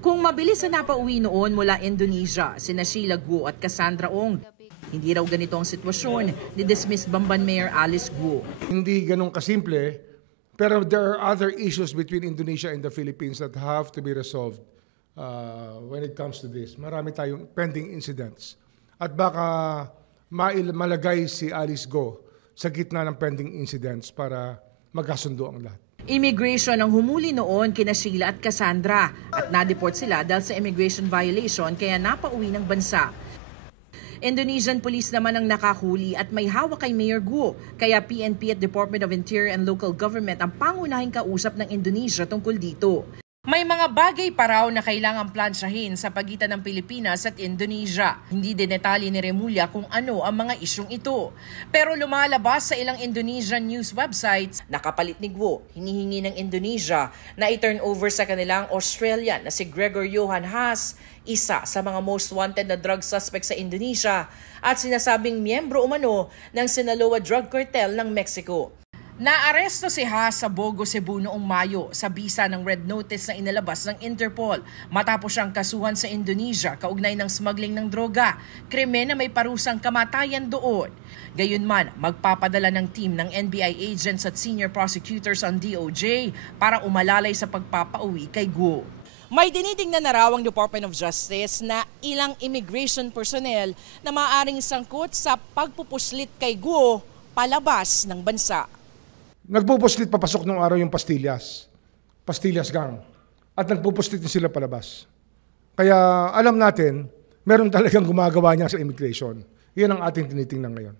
Kung mabilis na napauwi noon mula Indonesia, sina Sheila Guo at Cassandra Ong, hindi raw ganito ang sitwasyon ni dismissed Bamban Mayor Alice Guo. Hindi ganun kasimple, pero there are other issues between Indonesia and the Philippines that have to be resolved when it comes to this. Marami tayong pending incidents. At baka malagay si Alice Guo sa gitna ng pending incidents para magkasundo ang lahat. Immigration ang humuli noon kina Sheila at Cassandra at na-deport sila dahil sa immigration violation kaya napauwi ng bansa. Indonesian police naman ang nakahuli at may hawak kay Mayor Guo, kaya PNP at Department of Interior and Local Government ang pangunahing kausap ng Indonesia tungkol dito. May mga bagay pa raw na kailangang plansyahin sa pagitan ng Pilipinas at Indonesia. Hindi din detalye ni Remulla kung ano ang mga isyong ito. Pero lumalabas sa ilang Indonesian news websites na kapalit ni Guo, hinihingi ng Indonesia na i-turn over sa kanilang Australian na si Gregor Johan Haas, isa sa mga most wanted na drug suspect sa Indonesia at sinasabing miyembro umano ng Sinaloa Drug Cartel ng Mexico. Naaresto si Haas sa Bogo, Cebu noong Mayo sa bisa ng red notice na inalabas ng Interpol matapos siyang kasuhan sa Indonesia kaugnay ng smuggling ng droga, krimen na may parusang kamatayan doon. Gayunman, magpapadala ng team ng NBI agents at senior prosecutors ang DOJ para umalalay sa pagpapauwi kay Guo. May dinitingnan na raw ang Department of Justice na ilang immigration personnel na maaaring sangkot sa pagpupuslit kay Guo palabas ng bansa. Nagpupuslit papasok nung araw yung Pastillas gang, at nagpupuslit din sila palabas. Kaya alam natin, meron talagang gumagawa niya sa immigration. Yan ang ating tinitingnan ngayon.